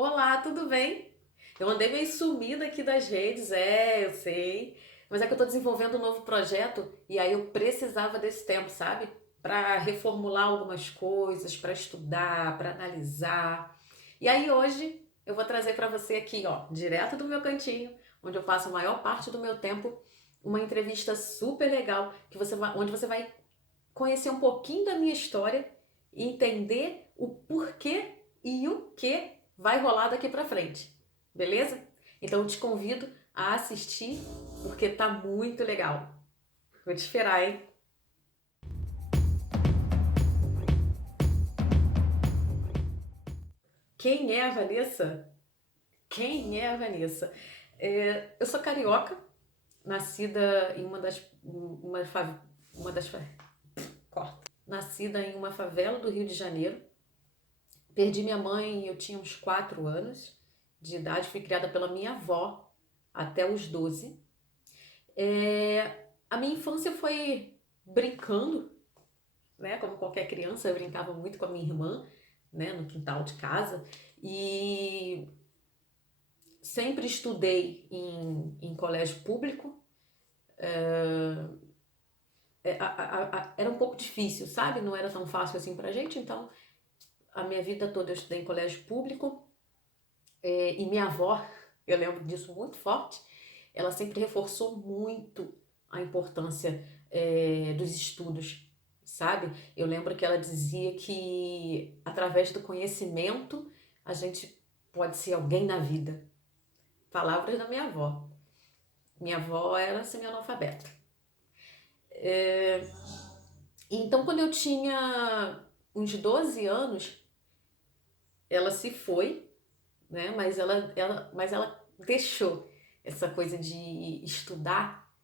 Olá, tudo bem? Eu andei meio sumida aqui das redes, eu sei. Mas é que eu tô desenvolvendo um novo projeto e aí eu precisava desse tempo, sabe? Para reformular algumas coisas, para estudar, para analisar. E aí hoje eu vou trazer para você aqui, ó, direto do meu cantinho, onde eu passo a maior parte do meu tempo, uma entrevista super legal onde você vai conhecer um pouquinho da minha história e entender o porquê e o que vai rolar daqui pra frente. Beleza? Então eu te convido a assistir porque tá muito legal. Vou te esperar, hein? Quem é a Vanessa? Quem é a Vanessa? Eu sou carioca, nascida em uma das corta. Nascida em uma favela do Rio de Janeiro. Perdi minha mãe, eu tinha uns 4 anos de idade, fui criada pela minha avó até os 12. A minha infância foi brincando, né? Como qualquer criança, eu brincava muito com a minha irmã, né? No quintal de casa. E sempre estudei em colégio público. Era um pouco difícil, sabe? Não era tão fácil assim pra gente, então a minha vida toda eu estudei em colégio público. E minha avó, eu lembro disso muito forte, ela sempre reforçou muito a importância dos estudos, sabe? Eu lembro que ela dizia que através do conhecimento a gente pode ser alguém na vida. Palavras da minha avó. Minha avó era semi-analfabeta. Então, quando eu tinha uns 12 anos, ela se foi, né? Mas ela deixou essa coisa de estudar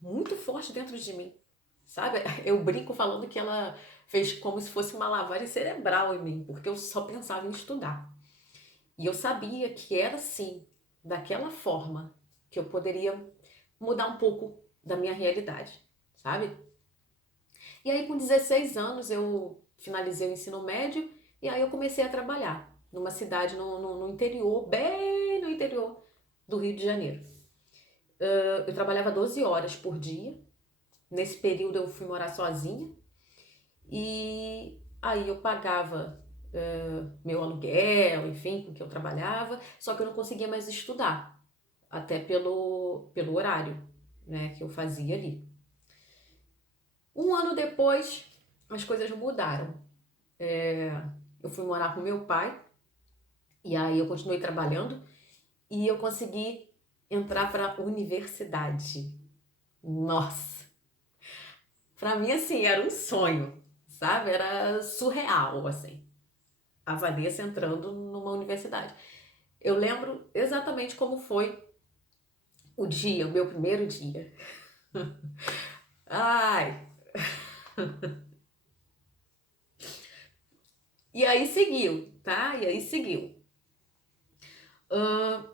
muito forte dentro de mim, sabe? Eu brinco falando que ela fez como se fosse uma lavagem cerebral em mim, porque eu só pensava em estudar. E eu sabia que era assim, daquela forma, que eu poderia mudar um pouco da minha realidade, sabe? E aí, com 16 anos, eu finalizei o ensino médio e aí eu comecei a trabalhar numa cidade no interior, bem no interior do Rio de Janeiro. Eu trabalhava 12 horas por dia. Nesse período eu fui morar sozinha e aí eu pagava meu aluguel, enfim, com que eu trabalhava, só que eu não conseguia mais estudar, até pelo horário, né, que eu fazia ali. Um ano depois, as coisas mudaram. Eu fui morar com meu pai e aí eu continuei trabalhando e eu consegui entrar para a universidade. Nossa, para mim assim era um sonho, sabe? Era surreal assim. A Vanessa entrando numa universidade. Eu lembro exatamente como foi o dia, o meu primeiro dia. Ai, e aí seguiu, tá? E aí seguiu. Ahn,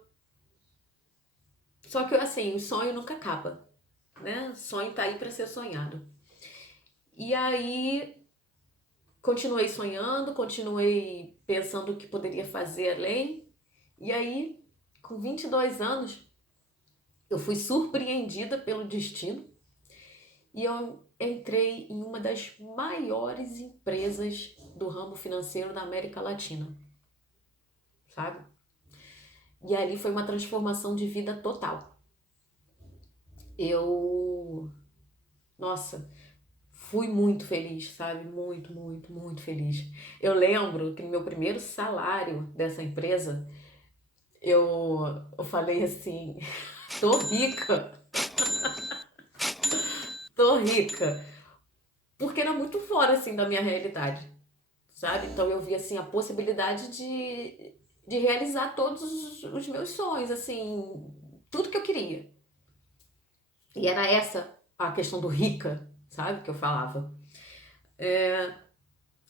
Só que assim, o sonho nunca acaba, né? O sonho tá aí para ser sonhado. E aí continuei sonhando, continuei pensando o que poderia fazer além. E aí, com 22 anos, eu fui surpreendida pelo destino e eu entrei em uma das maiores empresas do ramo financeiro da América Latina, sabe? E ali foi uma transformação de vida total. Eu, nossa, fui muito feliz, sabe? Muito, muito, muito feliz. Eu lembro que no meu primeiro salário dessa empresa, eu falei assim: tô rica, tô rica. Porque era muito fora, assim, da minha realidade, sabe? Então eu vi, assim, a possibilidade de realizar todos os meus sonhos, assim, tudo que eu queria. E era essa a questão do rica, sabe? Que eu falava.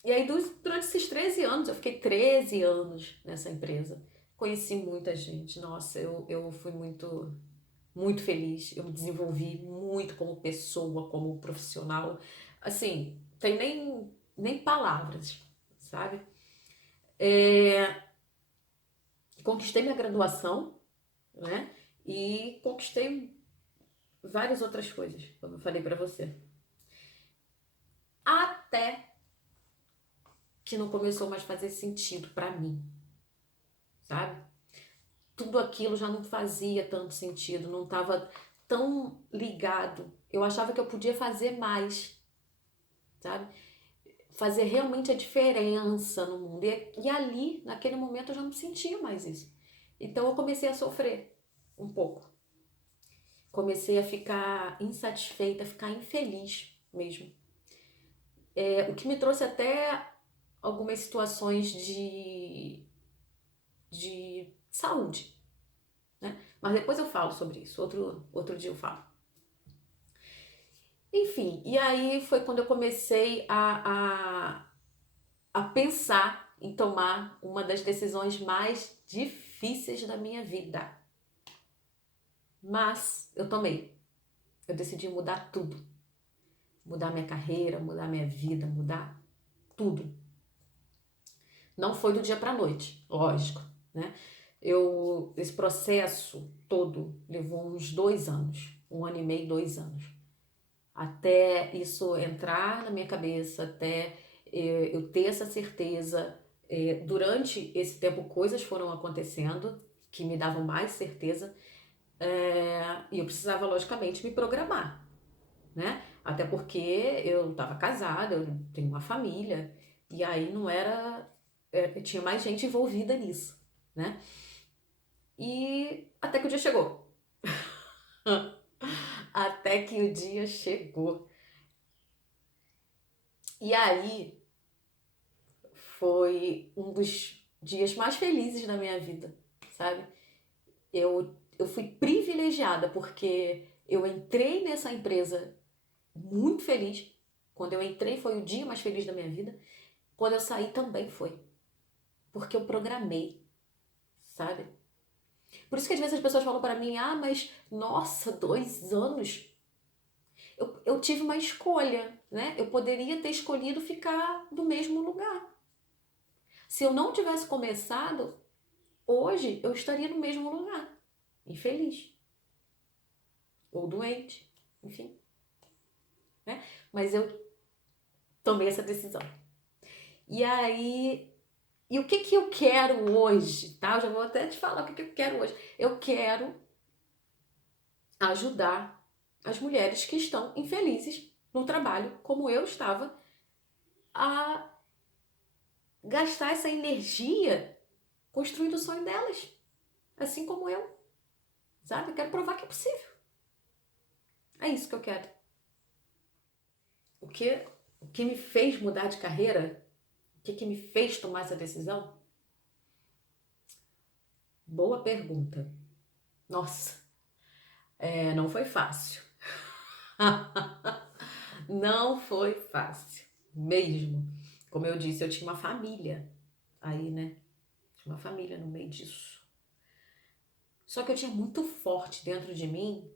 E aí, durante esses 13 anos, eu fiquei 13 anos nessa empresa. Conheci muita gente. Nossa, eu fui muito, muito feliz. Eu me desenvolvi muito como pessoa, como profissional. Assim, tem nem palavras, sabe? conquistei minha graduação, né? E conquistei várias outras coisas, como eu falei pra você. Até que não começou mais a fazer sentido pra mim, sabe? Tudo aquilo já não fazia tanto sentido, não estava tão ligado. Eu achava que eu podia fazer mais, sabe? Fazer realmente a diferença no mundo. E ali, naquele momento, eu já não sentia mais isso. Então eu comecei a sofrer um pouco. Comecei a ficar insatisfeita, a ficar infeliz mesmo. O que me trouxe até algumas situações de saúde, né? Mas depois eu falo sobre isso, outro dia eu falo. Enfim, e aí foi quando eu comecei a pensar em tomar uma das decisões mais difíceis da minha vida. Mas eu tomei. Eu decidi mudar tudo. Mudar minha carreira, mudar minha vida, mudar tudo. Não foi do dia para a noite, lógico, né? Esse processo todo levou uns 2 anos, 1 ano e meio, 2 anos, até isso entrar na minha cabeça, até eu ter essa certeza. Durante esse tempo, coisas foram acontecendo que me davam mais certeza, e eu precisava, logicamente, me programar, né? Até porque eu estava casada, eu tenho uma família, e aí não era. Tinha mais gente envolvida nisso, né? E até que o dia chegou. Até que o dia chegou. E aí foi um dos dias mais felizes da minha vida, sabe? Eu fui privilegiada porque eu entrei nessa empresa muito feliz. Quando eu entrei foi o dia mais feliz da minha vida. Quando eu saí também foi. Porque eu programei, sabe? Por isso que às vezes as pessoas falam para mim, ah, mas nossa, 2 anos. Eu tive uma escolha, né? Eu poderia ter escolhido ficar no mesmo lugar. Se eu não tivesse começado, hoje eu estaria no mesmo lugar, infeliz ou doente, enfim, né? Mas eu tomei essa decisão. E aí, e o que que eu quero hoje, tá? Eu já vou até te falar o que que eu quero hoje. Eu quero ajudar as mulheres que estão infelizes no trabalho, como eu estava, a gastar essa energia construindo o sonho delas, assim como eu, sabe? Eu quero provar que é possível. É isso que eu quero. O que, o que me fez mudar de carreira, o que me fez tomar essa decisão? Boa pergunta. Nossa, não foi fácil. Não foi fácil, mesmo. Como eu disse, eu tinha uma família aí, né? Tinha uma família no meio disso. Só que eu tinha muito forte dentro de mim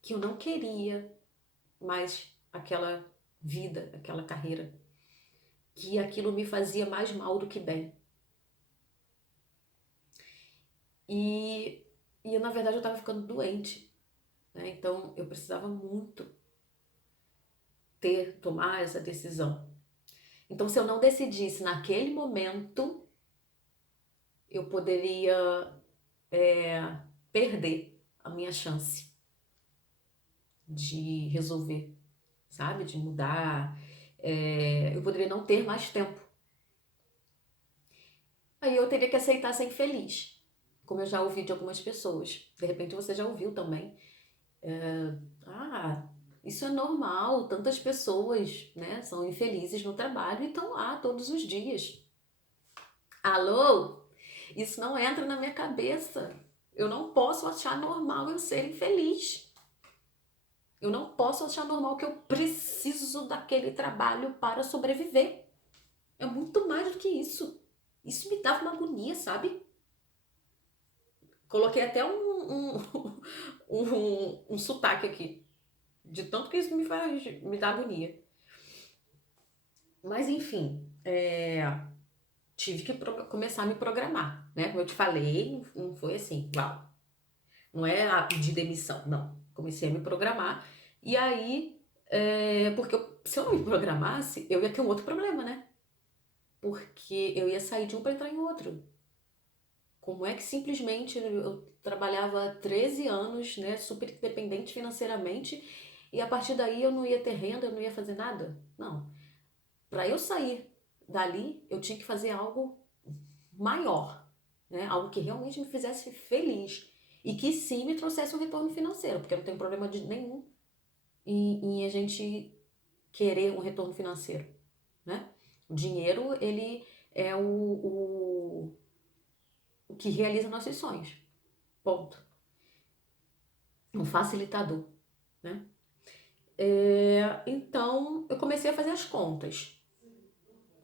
que eu não queria mais aquela vida, aquela carreira. Que aquilo me fazia mais mal do que bem. E, e na verdade eu estava ficando doente, né? Então eu precisava muito tomar essa decisão. Então se eu não decidisse naquele momento, eu poderia perder a minha chance de resolver, sabe? De mudar. Eu poderia não ter mais tempo. Aí eu teria que aceitar ser infeliz, como eu já ouvi de algumas pessoas. De repente você já ouviu também. Ah, isso é normal, tantas pessoas, né, são infelizes no trabalho e estão lá todos os dias. Alô? Isso não entra na minha cabeça. Eu não posso achar normal eu ser infeliz. Eu não posso achar normal que eu preciso daquele trabalho para sobreviver. É muito mais do que isso. Isso me dava uma agonia, sabe? Coloquei até um sotaque aqui. De tanto que isso me dá agonia. Mas enfim, tive que começar a me programar, né? Como eu te falei, não foi assim, uau, não é pedir demissão, não. Comecei a me programar e aí, porque se eu não me programasse, eu ia ter um outro problema, né? Porque eu ia sair de um para entrar em outro. Como é que simplesmente eu trabalhava 13 anos, né, super independente financeiramente, e a partir daí eu não ia ter renda, eu não ia fazer nada? Não. Para eu sair dali, eu tinha que fazer algo maior, né? Algo que realmente me fizesse feliz e que sim me trouxesse um retorno financeiro, porque eu não tenho problema nenhum em a gente querer um retorno financeiro, né? O dinheiro, ele é o que realiza nossos sonhos, ponto. Um facilitador, né? Então, eu comecei a fazer as contas.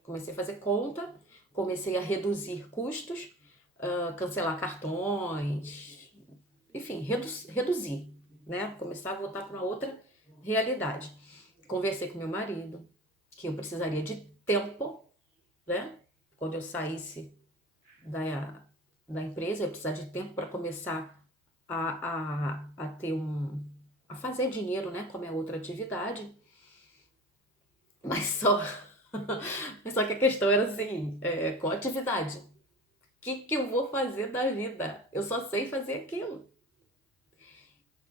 Comecei a fazer conta, comecei a reduzir custos, cancelar cartões, enfim, reduzir, né? Começar a voltar para uma outra realidade. Conversei com meu marido que eu precisaria de tempo, né? Quando eu saísse da empresa, eu precisaria de tempo para começar a ter a fazer dinheiro, né? Como é outra atividade. Mas só, mas só que a questão era assim, com atividade. O que eu vou fazer da vida? Eu só sei fazer aquilo.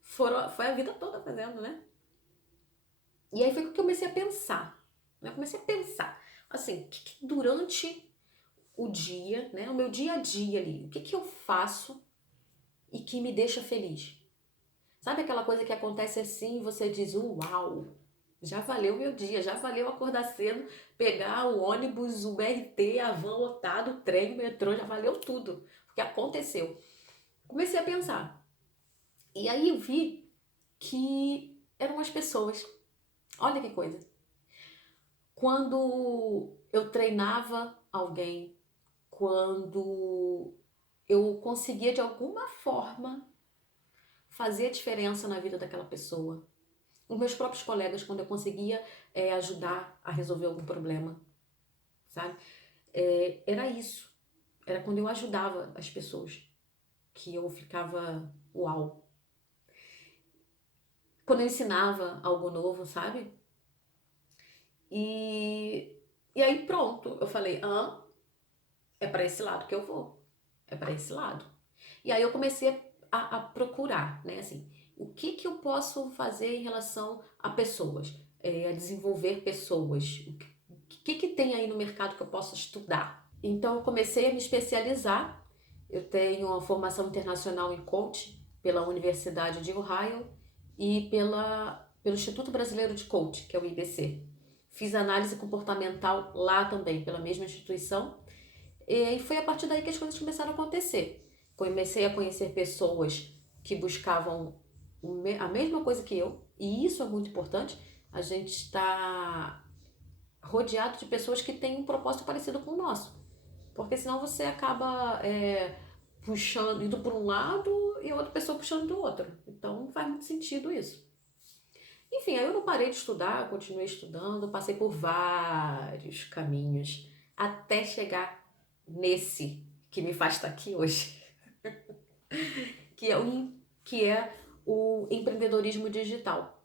Foi a vida toda fazendo, né? E aí foi que eu comecei a pensar, né? Comecei a pensar, assim, que durante o dia, né? O meu dia a dia ali, o que eu faço e que me deixa feliz? Sabe aquela coisa que acontece assim e você diz, uau, já valeu o meu dia, já valeu acordar cedo, pegar o ônibus, o BRT, a van lotado, o trem, o metrô, já valeu tudo, porque aconteceu. Comecei a pensar. E aí eu vi que eram as pessoas. Olha que coisa. Quando eu treinava alguém, quando eu conseguia de alguma forma fazer a diferença na vida daquela pessoa. Os meus próprios colegas, quando eu conseguia ajudar a resolver algum problema, sabe? Era isso. Era quando eu ajudava as pessoas que eu ficava uau. Quando eu ensinava algo novo, sabe? E aí pronto, eu falei, é para esse lado que eu vou. É para esse lado. E aí eu comecei a procurar, né? Assim, o que eu posso fazer em relação a pessoas, a desenvolver pessoas? O que tem aí no mercado que eu possa estudar? Então eu comecei a me especializar. Eu tenho uma formação internacional em coaching pela Universidade de Ohio e pelo Instituto Brasileiro de Coaching, que é o IBC. Fiz análise comportamental lá também, pela mesma instituição. E foi a partir daí que as coisas começaram a acontecer. Comecei a conhecer pessoas que buscavam a mesma coisa que eu, e isso é muito importante. A gente está rodeado de pessoas que têm um propósito parecido com o nosso, porque senão você acaba puxando, indo por um lado e a outra pessoa puxando do outro. Então não faz muito sentido isso. Enfim, aí eu não parei de estudar, continuei estudando, passei por vários caminhos até chegar nesse que me faz estar aqui hoje, que é o empreendedorismo digital.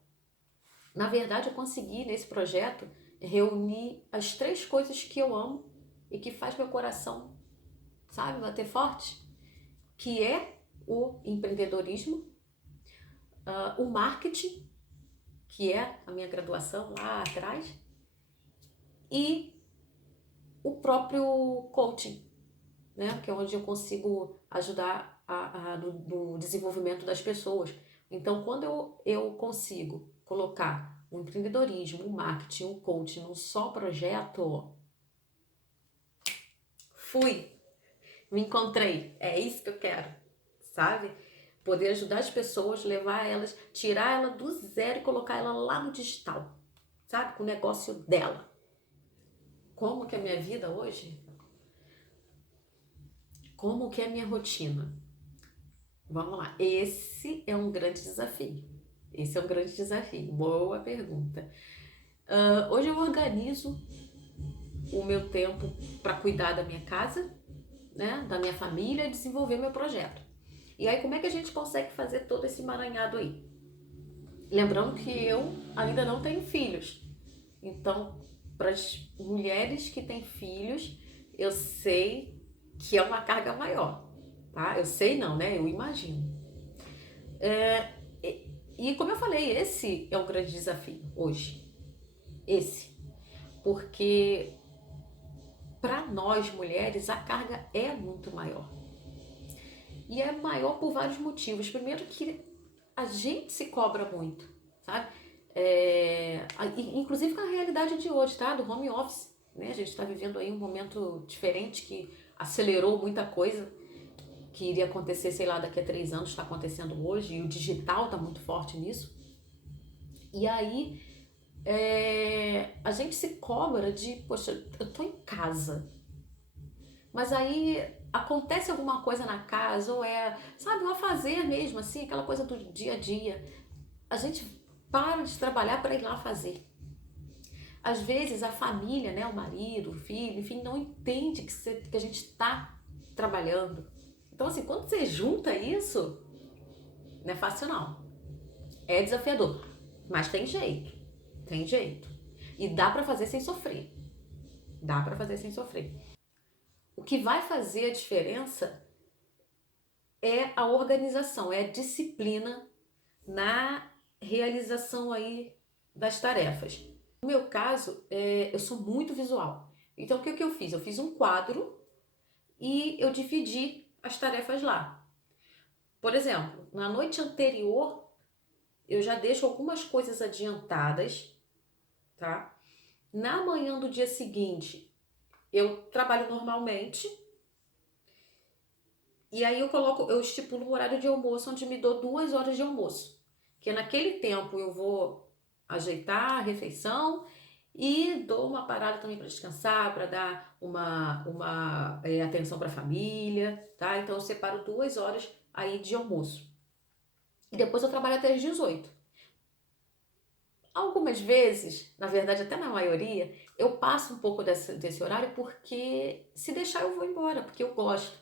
Na verdade, eu consegui nesse projeto reunir as três coisas que eu amo e que faz meu coração, sabe, bater forte, que é o empreendedorismo, o marketing, que é a minha graduação lá atrás, e o próprio coaching, né? Que é onde eu consigo ajudar no desenvolvimento das pessoas. Então, quando eu consigo colocar o empreendedorismo, o marketing, o coaching num só projeto, me encontrei, é isso que eu quero, sabe? Poder ajudar as pessoas, levar elas, tirar ela do zero e colocar ela lá no digital, sabe? Com o negócio dela. Como que é a minha vida hoje? Como que é a minha rotina? Vamos lá. Esse é um grande desafio. Esse é um grande desafio. Boa pergunta. Hoje eu organizo o meu tempo para cuidar da minha casa, né, da minha família, e desenvolver meu projeto. E aí, como é que a gente consegue fazer todo esse emaranhado aí? Lembrando que eu ainda não tenho filhos. Então, para as mulheres que têm filhos, eu sei que é uma carga maior, tá? Eu sei não, né? Eu imagino. E como eu falei, esse é o grande desafio hoje. Esse. Porque para nós mulheres a carga é muito maior. E é maior por vários motivos. Primeiro que a gente se cobra muito, sabe? Inclusive com a realidade de hoje, tá? Do home office, né? A gente está vivendo aí um momento diferente que acelerou muita coisa que iria acontecer, sei lá, daqui a 3 anos, está acontecendo hoje, e o digital está muito forte nisso. E aí a gente se cobra de, poxa, eu tô em casa, mas aí acontece alguma coisa na casa, ou sabe, um afazer mesmo, assim, aquela coisa do dia a dia. A gente para de trabalhar para ir lá fazer. Às vezes a família, né, o marido, o filho, enfim, não entende que a gente está trabalhando. Então, assim, quando você junta isso, não é fácil não. É desafiador, mas tem jeito, tem jeito. E dá para fazer sem sofrer. Dá para fazer sem sofrer. O que vai fazer a diferença é a organização, é a disciplina na realização aí das tarefas. No meu caso, eu sou muito visual. Então, o que eu fiz? Eu fiz um quadro e eu dividi as tarefas lá. Por exemplo, na noite anterior, eu já deixo algumas coisas adiantadas, tá? Na manhã do dia seguinte, eu trabalho normalmente. E aí eu estipulo um horário de almoço onde me dou 2 horas de almoço. Que naquele tempo eu vou ajeitar a refeição e dou uma parada também para descansar, para dar uma atenção para a família, tá? Então eu separo 2 horas aí de almoço. E depois eu trabalho até as 18. Algumas vezes, na verdade até na maioria, eu passo um pouco desse horário porque se deixar eu vou embora, porque eu gosto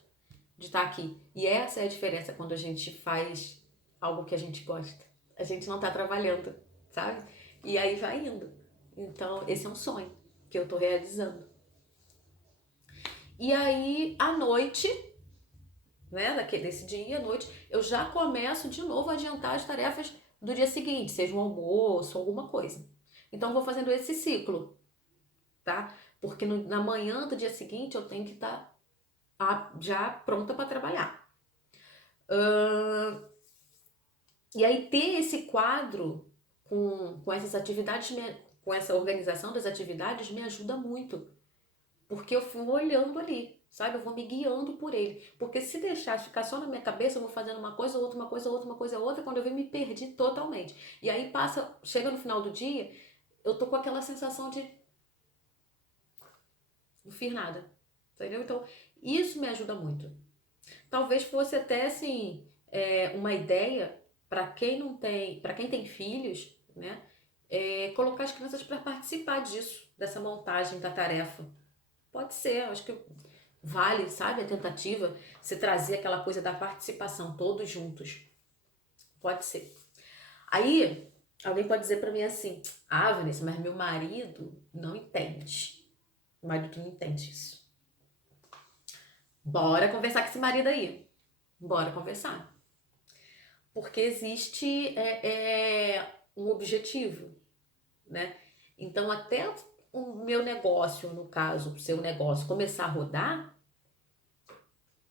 de estar aqui. E essa é a diferença quando a gente faz algo que a gente gosta. A gente não tá trabalhando, sabe? E aí vai indo. Então, esse é um sonho que eu tô realizando. E aí, à noite, né, desse dia à noite, eu já começo de novo a adiantar as tarefas do dia seguinte, seja um almoço, alguma coisa. Então, vou fazendo esse ciclo, tá? Porque na manhã do dia seguinte eu tenho que estar já pronta para trabalhar. E aí ter esse quadro com essas atividades, com essa organização das atividades me ajuda muito. Porque eu vou olhando ali, sabe? Eu vou me guiando por ele. Porque se deixar ficar só na minha cabeça, eu vou fazendo uma coisa, outra, uma coisa, outra, uma coisa, outra, quando eu vejo, me perdi totalmente. E aí chega no final do dia, eu tô com aquela sensação de não fiz nada. Entendeu? Então, isso me ajuda muito. Talvez fosse até assim, uma ideia para quem não tem, para quem tem filhos, né? Colocar as crianças para participar disso, dessa montagem da tarefa. Pode ser, acho que vale, sabe, a tentativa, se trazer aquela coisa da participação, todos juntos. Pode ser. Aí, alguém pode dizer para mim assim: ah, Vanessa, mas meu marido não entende. O marido não entende isso. Bora conversar com esse marido aí. Bora conversar. Porque existe um objetivo, né? Então, até o meu negócio, no caso, o seu negócio, começar a rodar,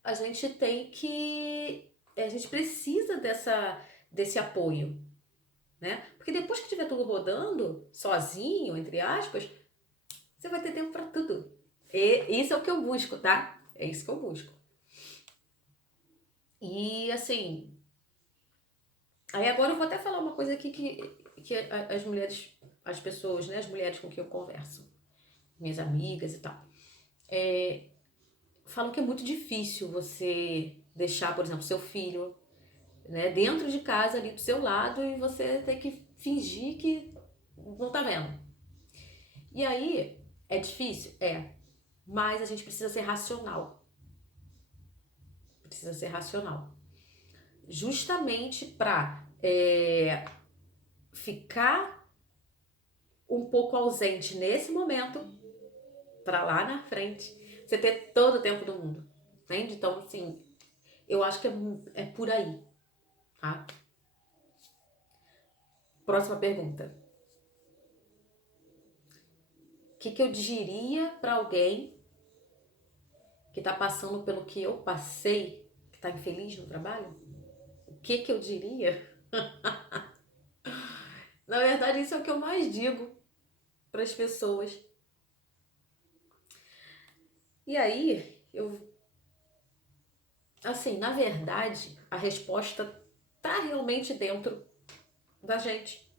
a gente tem que. A gente precisa desse apoio, né? Porque depois que estiver tudo rodando, sozinho, entre aspas, você vai ter tempo para tudo. E isso é o que eu busco, tá? É isso que eu busco. E assim, aí agora eu vou até falar uma coisa aqui que as mulheres, as pessoas, né, as mulheres com quem eu converso, minhas amigas e tal, falam que é muito difícil você deixar, por exemplo, seu filho, né, dentro de casa ali do seu lado e você ter que fingir que não tá vendo. E aí, é difícil? É. mas a gente precisa ser racional. Precisa ser racional. Justamente para ficar um pouco ausente nesse momento, para lá na frente, você ter todo o tempo do mundo. Entende? Então, assim, eu acho que é por aí, tá? Próxima pergunta. O que eu diria para alguém que tá passando pelo que eu passei, que tá infeliz no trabalho? O que eu diria? Na verdade, isso é o que eu mais digo para as pessoas. E aí, assim, na verdade, a resposta tá realmente dentro da gente.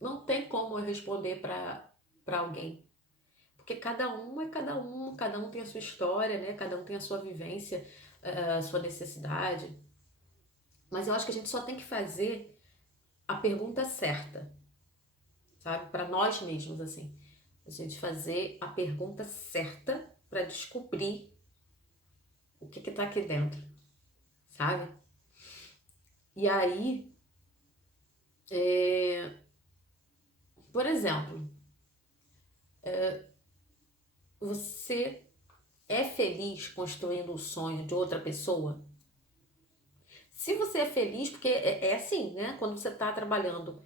Não tem como eu responder para alguém. Porque cada um tem a sua história, né? Cada um tem a sua vivência, a sua necessidade. Mas eu acho que a gente só tem que fazer a pergunta certa, sabe? Para nós mesmos, assim. A gente fazer a pergunta certa para descobrir o que tá aqui dentro, sabe? E aí, por exemplo, você é feliz construindo o sonho de outra pessoa? Se você é feliz, porque é assim, né? Quando você está trabalhando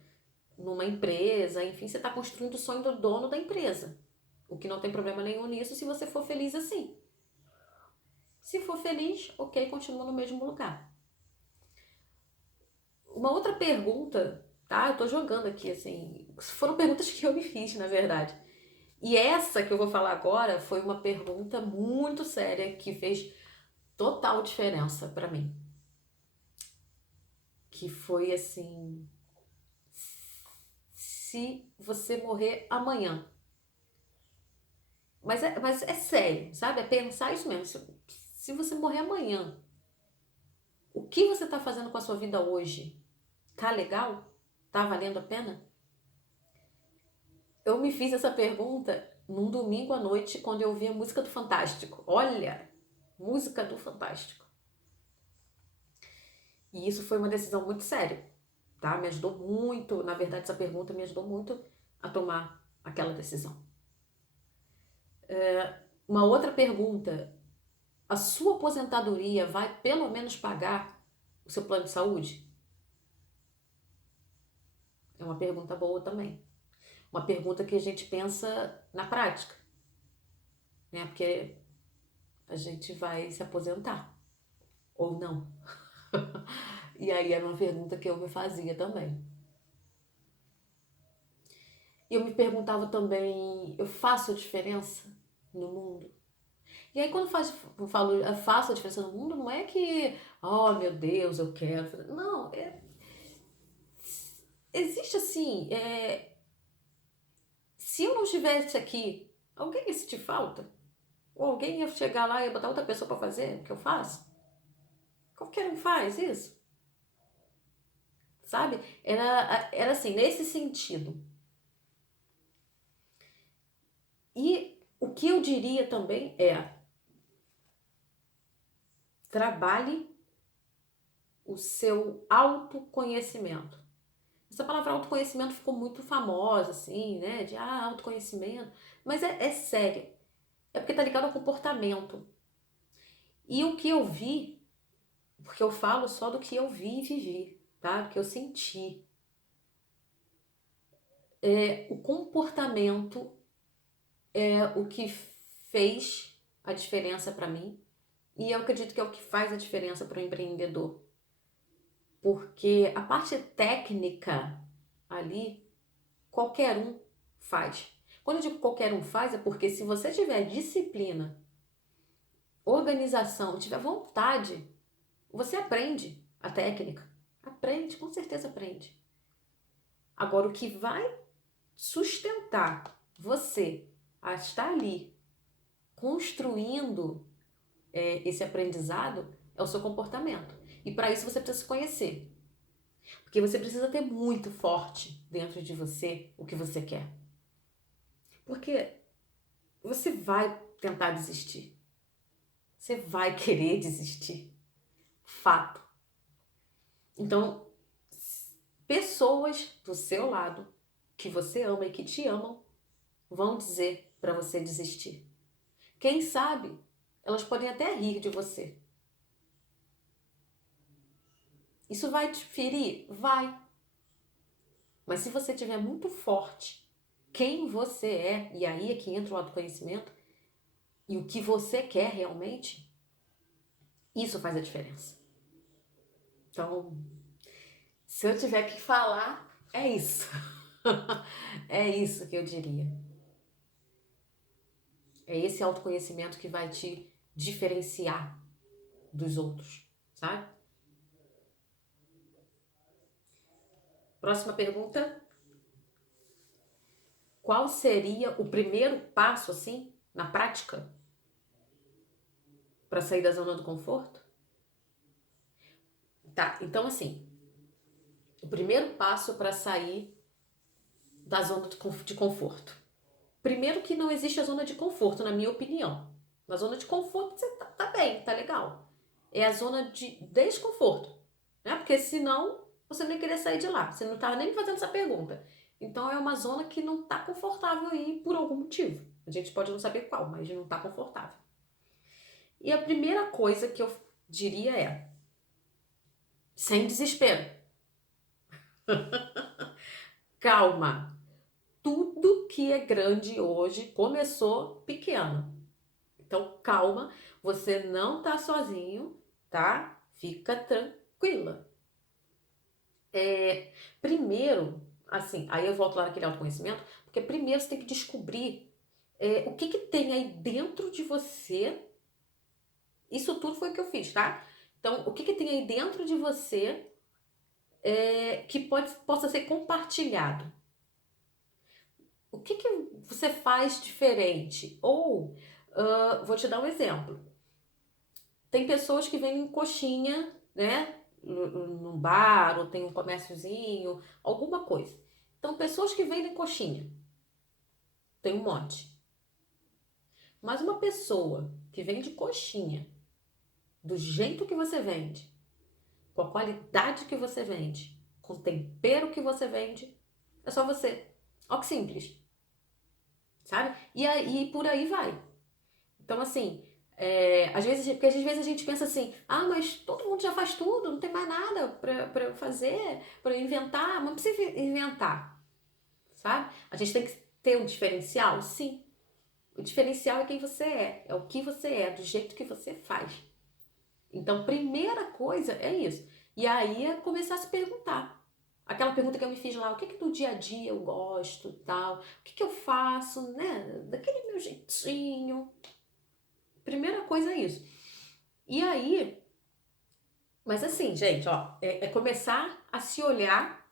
numa empresa, enfim, você está construindo o sonho do dono da empresa. O que não tem problema nenhum nisso se você for feliz assim. Se for feliz, ok, continua no mesmo lugar. Uma outra pergunta, tá? Eu tô jogando aqui, assim. Foram perguntas que eu me fiz, na verdade. E essa que eu vou falar agora foi uma pergunta muito séria que fez total diferença pra mim. Que foi assim: se você morrer amanhã. Mas é sério, sabe? É pensar isso mesmo. Se você morrer amanhã, o que você tá fazendo com a sua vida hoje? Tá legal? Tá valendo a pena? Eu me fiz essa pergunta num domingo à noite quando eu ouvi a música do Fantástico. Olha, música do Fantástico. E isso foi uma decisão muito séria, tá? Me ajudou muito, na verdade essa pergunta me ajudou muito a tomar aquela decisão. Uma outra pergunta, a sua aposentadoria vai pelo menos pagar o seu plano de saúde? É uma pergunta boa também. Uma pergunta que a gente pensa na prática, né? Porque a gente vai se aposentar ou não. E aí era uma pergunta que eu me fazia também. E eu me perguntava também, eu faço a diferença no mundo? E aí quando eu falo, eu faço a diferença no mundo, não é que, oh meu Deus, eu quero. Não, existe assim, se eu não estivesse aqui, alguém ia sentir falta? Ou alguém ia chegar lá e ia botar outra pessoa para fazer o que eu faço? Qualquer um faz isso, sabe? Era assim, nesse sentido. E o que eu diria também é: trabalhe o seu autoconhecimento. Essa palavra autoconhecimento ficou muito famosa, assim, né? De autoconhecimento. Mas é sério. É porque tá ligado ao comportamento. E o que eu vi, porque eu falo só do que eu vi e vivi, tá? Do que eu senti. O comportamento é o que fez a diferença para mim. E eu acredito que é o que faz a diferença para o empreendedor. Porque a parte técnica ali, qualquer um faz. Quando eu digo qualquer um faz, é porque se você tiver disciplina, organização, tiver vontade, você aprende a técnica. Aprende, com certeza aprende. Agora, o que vai sustentar você a estar ali construindo esse aprendizado é o seu comportamento. E para isso você precisa se conhecer. Porque você precisa ter muito forte dentro de você o que você quer. Porque você vai tentar desistir. Você vai querer desistir. Fato. Então, pessoas do seu lado, que você ama e que te amam, vão dizer para você desistir. Quem sabe, elas podem até rir de você. Isso vai te ferir? Vai. Mas se você estiver muito forte, quem você é, e aí é que entra o autoconhecimento, e o que você quer realmente, isso faz a diferença. Então, se eu tiver que falar, é isso. É isso que eu diria. É esse autoconhecimento que vai te diferenciar dos outros, sabe? Próxima pergunta. Qual seria o primeiro passo, assim, na prática, para sair da zona do conforto? Tá, então assim, o primeiro passo para sair da zona de conforto. Primeiro que não existe a zona de conforto, na minha opinião. Na zona de conforto você tá bem, tá legal. É a zona de desconforto, né? Porque senão você não ia querer sair de lá. Você não estava nem me fazendo essa pergunta. Então é uma zona que não tá confortável aí por algum motivo. A gente pode não saber qual, mas não tá confortável. E a primeira coisa que eu diria é: sem desespero. Calma. Tudo que é grande hoje começou pequeno. Então, calma, você não tá sozinho, tá? Fica tranquila. Primeiro, assim, aí eu volto lá naquele autoconhecimento, porque primeiro você tem que descobrir o que tem aí dentro de você. Isso tudo foi o que eu fiz, tá? Então, o que tem aí dentro de você que possa ser compartilhado? O que você faz diferente? Ou, vou te dar um exemplo. Tem pessoas que vendem coxinha, né? Num bar, ou tem um comérciozinho, alguma coisa. Então, pessoas que vendem coxinha, tem um monte. Mas uma pessoa que vende coxinha, do jeito que você vende, com a qualidade que você vende, com o tempero que você vende, é só você. Ó que simples, sabe? E aí por aí vai. Então, assim, às vezes, porque às vezes a gente pensa assim, ah, mas todo mundo já faz tudo, não tem mais nada pra eu fazer, pra eu inventar, mas não precisa inventar, sabe? A gente tem que ter um diferencial, sim. O diferencial é quem você é o que você é, do jeito que você faz. Então, primeira coisa é isso. E aí é começar a se perguntar. Aquela pergunta que eu me fiz lá, o que do dia a dia eu gosto e tal, o que eu faço, né, daquele meu jeitinho. Primeira coisa é isso. E aí, mas assim, gente, ó, é começar a se olhar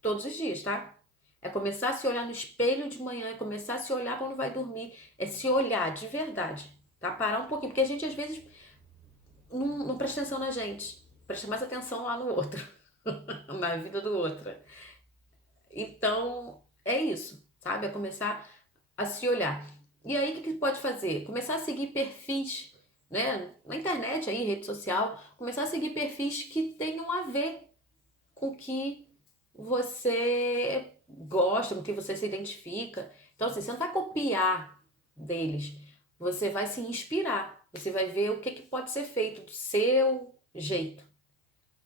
todos os dias, tá? É começar a se olhar no espelho de manhã, é começar a se olhar quando vai dormir, é se olhar de verdade, tá? Parar um pouquinho, porque a gente às vezes não presta atenção na gente, presta mais atenção lá no outro, na vida do outro. Então, é isso, sabe? É começar a se olhar. E aí, o que pode fazer? Começar a seguir perfis, né? Na internet aí, rede social, começar a seguir perfis que tenham a ver com o que você gosta, com o que você se identifica. Então, assim, você não vai copiar deles, você vai se inspirar, você vai ver o que pode ser feito do seu jeito,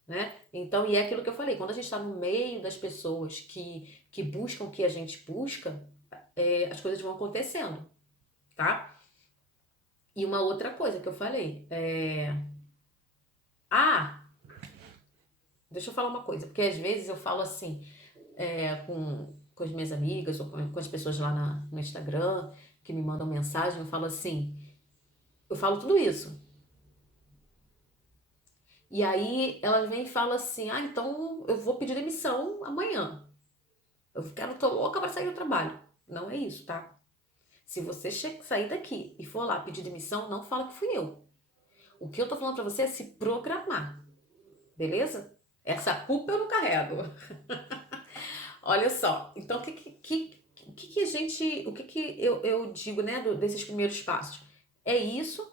né? Então, e é aquilo que eu falei, quando a gente está no meio das pessoas que buscam o que a gente busca, as coisas vão acontecendo, tá? E uma outra coisa que eu falei, deixa eu falar uma coisa, porque às vezes eu falo assim, com as minhas amigas ou com as pessoas lá no Instagram que me mandam mensagem, eu falo assim, eu falo tudo isso. E aí elas vêm e falam assim, então eu vou pedir demissão amanhã. Tô louca para sair do trabalho. Não é isso, tá? Se você sair daqui e for lá pedir demissão, não fala que fui eu. O que eu tô falando para você é se programar, beleza? Essa culpa eu não carrego. Olha só, então que a gente, o que que eu digo, né, desses primeiros passos? É isso,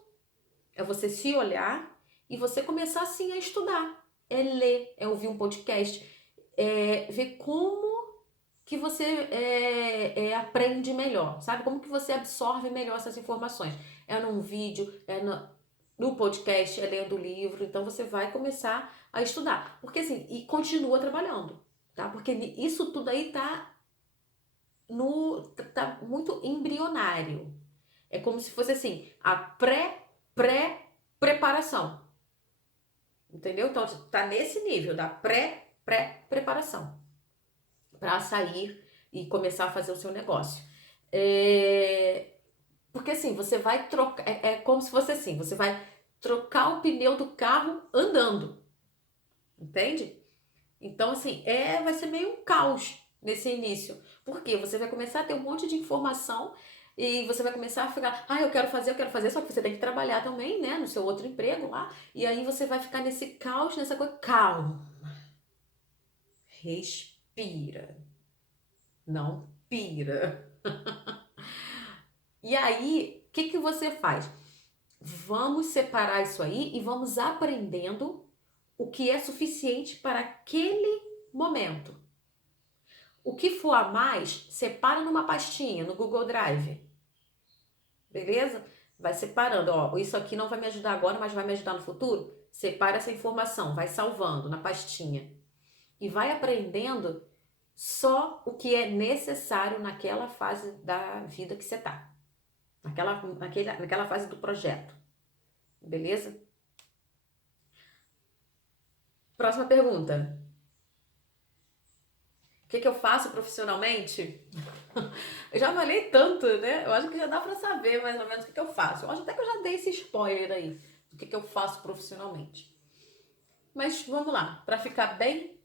é você se olhar e você começar assim a estudar, é ler, é ouvir um podcast, é ver como que você aprende melhor, sabe? Como que você absorve melhor essas informações? É num vídeo, no podcast, é lendo livro, então você vai começar a estudar. Porque assim, e continua trabalhando, tá? Porque isso tudo aí tá muito embrionário. É como se fosse assim, a preparação. Entendeu? Então tá nesse nível da preparação para sair e começar a fazer o seu negócio. Porque assim, você vai trocar. É como se fosse assim: você vai trocar o pneu do carro andando. Entende? Então, assim, vai ser meio um caos nesse início. Porque você vai começar a ter um monte de informação e você vai começar a ficar, eu quero fazer, só que você tem que trabalhar também, né, no seu outro emprego lá. E aí você vai ficar nesse caos, nessa coisa. Calma. Respira. Não pira. E aí, o que que você faz? Vamos separar isso aí e vamos aprendendo o que é suficiente para aquele momento. O que for a mais, separa numa pastinha no Google Drive. Beleza? Vai separando. Ó, isso aqui não vai me ajudar agora, mas vai me ajudar no futuro. Separa essa informação, vai salvando na pastinha. E vai aprendendo só o que é necessário naquela fase da vida que você está. Naquela fase do projeto. Beleza? Próxima pergunta. O que eu faço profissionalmente? Eu já falei tanto, né? Eu acho que já dá pra saber mais ou menos o que eu faço. Eu acho até que eu já dei esse spoiler aí do que eu faço profissionalmente. Mas vamos lá, para ficar bem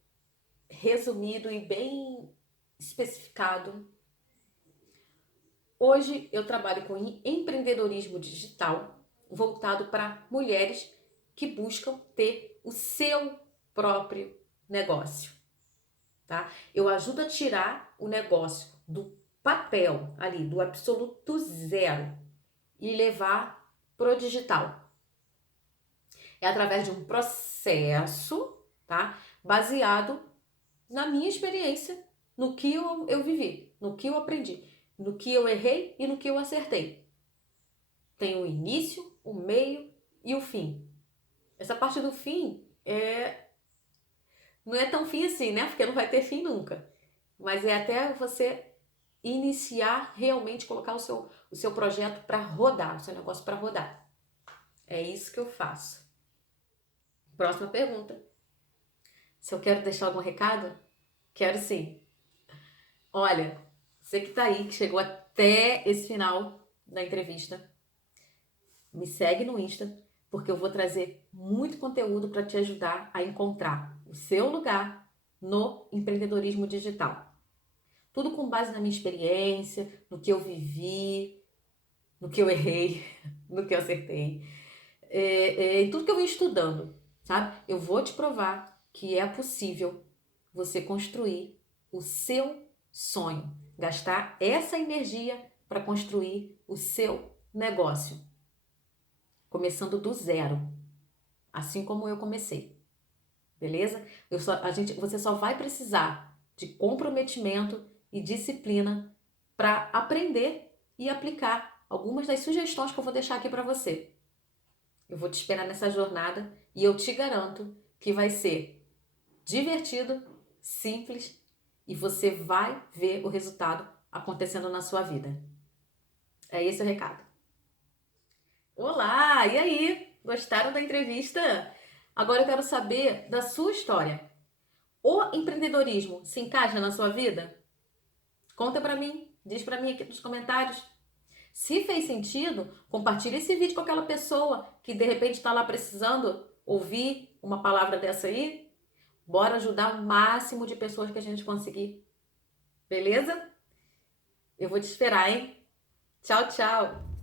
resumido e bem especificado. Hoje eu trabalho com empreendedorismo digital voltado para mulheres que buscam ter o seu próprio negócio, tá? Eu ajudo a tirar o negócio do papel ali, do absoluto zero e levar pro digital. É através de um processo, tá? Baseado na minha experiência, no que eu vivi, no que eu aprendi, no que eu errei e no que eu acertei. Tem o início, o meio e o fim. Essa parte do fim não é tão fim assim, né? Porque não vai ter fim nunca. Mas é até você iniciar realmente, colocar o seu projeto para rodar, o seu negócio para rodar. É isso que eu faço. Próxima pergunta. Se eu quero deixar algum recado? Quero sim. Olha, você que tá aí, que chegou até esse final da entrevista, me segue no Insta, porque eu vou trazer muito conteúdo para te ajudar a encontrar o seu lugar no empreendedorismo digital. Tudo com base na minha experiência, no que eu vivi, no que eu errei, no que eu acertei, em tudo que eu vim estudando, sabe? Eu vou te provar que é possível você construir o seu sonho, gastar essa energia para construir o seu negócio, começando do zero, assim como eu comecei, beleza? Você só vai precisar de comprometimento e disciplina para aprender e aplicar algumas das sugestões que eu vou deixar aqui para você. Eu vou te esperar nessa jornada e eu te garanto que vai ser divertido, simples e você vai ver o resultado acontecendo na sua vida. É esse o recado. Olá, e aí? Gostaram da entrevista? Agora eu quero saber da sua história. O empreendedorismo se encaixa na sua vida? Conta pra mim, diz pra mim aqui nos comentários. Se fez sentido, compartilhe esse vídeo com aquela pessoa que de repente está lá precisando ouvir uma palavra dessa aí. Bora ajudar o máximo de pessoas que a gente conseguir. Beleza? Eu vou te esperar, hein? Tchau, tchau!